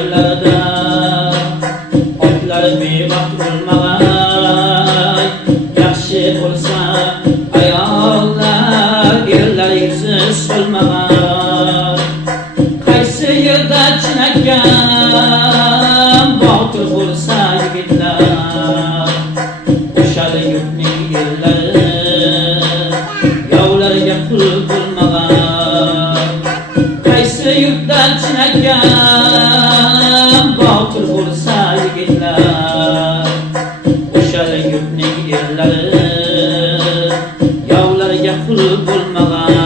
yerlarda otlar bevaqt bo'lmag'ay. Yaxshi bo'lsa ayollar, erlar yuzi so'lmag'ay. Qaysi yerda chinakam botir bo'lsa yigitlar, o'shali yurtning erlari yovlarga qul bo'lmag'ay. Qaysi yurtda chinakam botir bo'lsa yigitlar, o'shali yurtning erlari yovlarga qul bo'lmag'ay.